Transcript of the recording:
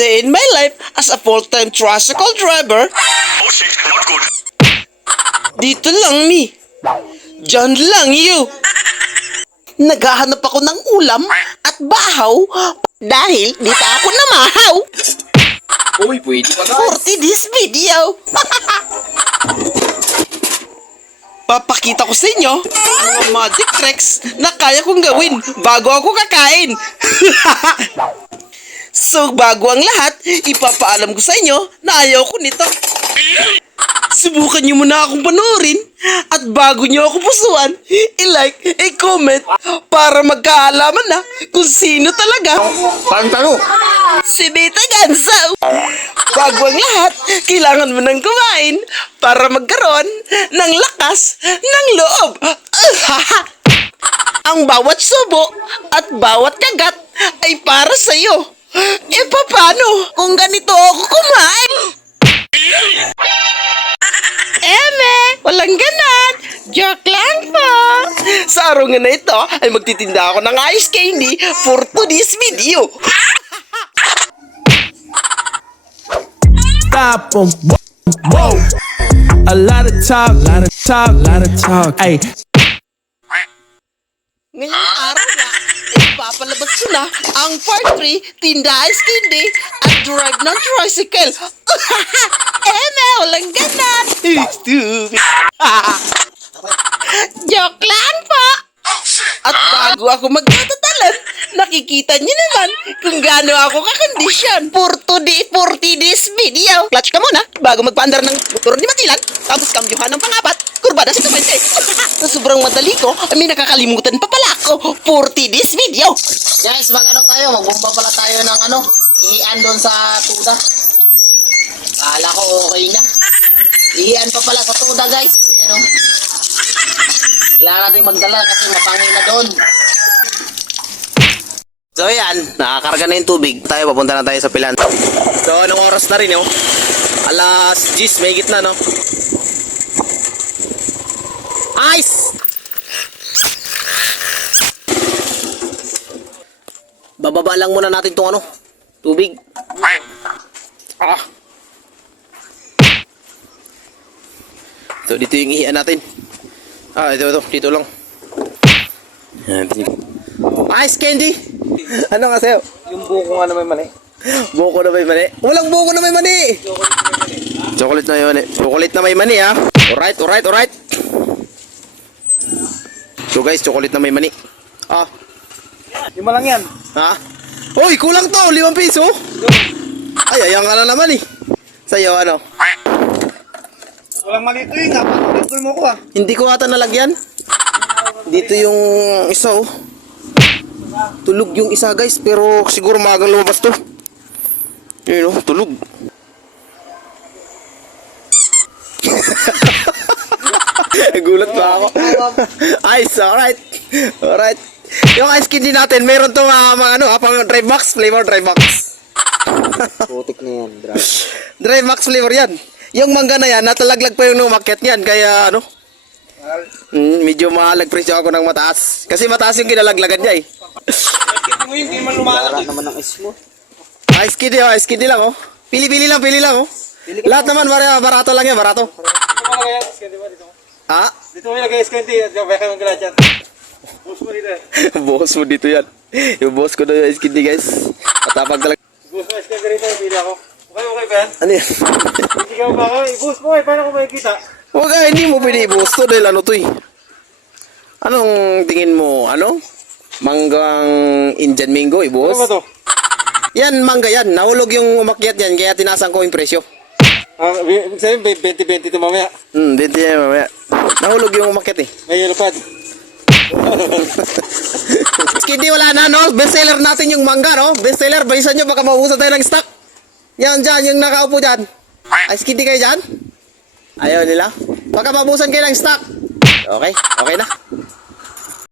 day in my life as a full-time tricycle driver. Oh shit, not good. Dito lang, mi. Diyan lang, you. Naghahanap ako ng ulam at bahaw dahil dito ako namahaw. Uy, pwede pa For this video. Papakita ko sa inyo ang mga magic tricks na kaya kong gawin bago ako kakain. So bago ang lahat, ipapaalam ko sa inyo na ayaw ko nito. Subukan nyo muna akong panoorin at bago nyo ako pusuan, i-like, i-comment para magkaalaman na kung sino talaga Pantalo! si Bita Gansaw. Bago ang lahat, kailangan mo nang kumain para magkaroon ng lakas ng loob. Ang bawat subo at bawat kagat ay para sa'yo. E paano kung ganito ako kumain? Eme, walang ganan. Joke lang po. Sa araw nga na ito ay magtitinda ako ng ice candy for today's video. Stop 'em. Whoa. A lot of talk, lot of talk. Ay, Ngayong araw na, ipapalabas ko na ang part 3, tinda ice candy at drive ng tricycle. Eme, walang ganan. Stupid. Joke lang po. At bago ako magtatatalan, nakikita niyo naman kung gaano ako kakondisyon for this video. Clutch ka muna bago magpaandar ng motor ni Matilan, tapos kambyuhan ng pangapat, kurbada sa tumente. Sa sobrang madali ko, ay may nakakalimutan pa pala ako for this video. Guys, magbomba pala tayo ng ihian doon sa tuda. Kala ko okay na. Ihian pa pala sa tuda, guys. Ayan, kailangan natin magdala kasi mapangin na doon. So yan, nakakarga na yung tubig. Tayo, papunta na tayo sa pilan. So, anong oras na rin, Alas 10, may gitna, no? Ice! Bababa lang muna natin itong tubig. Ah. So, dito yung ihian natin. Dito lang. Yan, ice candy! Ano nga sa'yo? Yung buko nga na may mali. Buko na may mani? Walang buko na may mani! Chocolate na may mani. Chocolate na may mani, ha? Alright. So guys, chocolate na may mani. Lima lang yan. Ha? Uy, kulang to! 5 piso? Ay, ayan ka na naman eh. Sa'yo, ano? Walang mali ito yun. Napatuloy mo ko Hindi ko ata nalagyan. Dito yung isa, Tulog yung isa, guys. Pero siguro maagang lumabas to. Yun, tulog. Gulat pa ako. Ice, alright. Yung ice candy natin, meron tong pang dry box, flavor dry box. Putik na yan, bro. Dry box flavor yan. Yung mangga na yan, natalaglag pa yung numakit niyan. Kaya medyo mahalag presyo ako ng mataas. Kasi mataas yung kinalaglagan niya eh. mo yung di man lumalaki. Naman ng ice mo. Ice candy lang, Pili-pili lang, Lahat naman, barato lang yan, barato. Dito mo lagay ang ice candy ba dito? Ha? Dito mo lagay ice candy at yung beka ng gala dyan. Bus mo dito. Boss mo dito yan. Yung boss ko na yung ice candy, guys. Matapag talaga. Bus mo ice candy rito. Pili ako. Okay ba yan? Ano yan? Hindi ka ba ako? Bus mo paano ko makikita? Huwag hindi mo pwede i-boss to dahil to eh. Anong tingin mo, Manggang Indian Mango, i-boss? Ano ba to? Yan, mangga yan. Nahulog yung umakyat yan, kaya tinasan ko yung presyo. Sabi 20-20 ito mamaya. 20 yan mamaya. Nahulog yung umakyat eh. May yellow pad. Skiddy, wala na, no? Bestseller natin yung mangga, no? Bestseller, balisan nyo, baka maubusan tayo ng stock. Yan dyan, yung nakaupo dyan. Ay, Skiddy kayo dyan? Ayaw nila? Baka maubusan kayo ng stock. Okay na.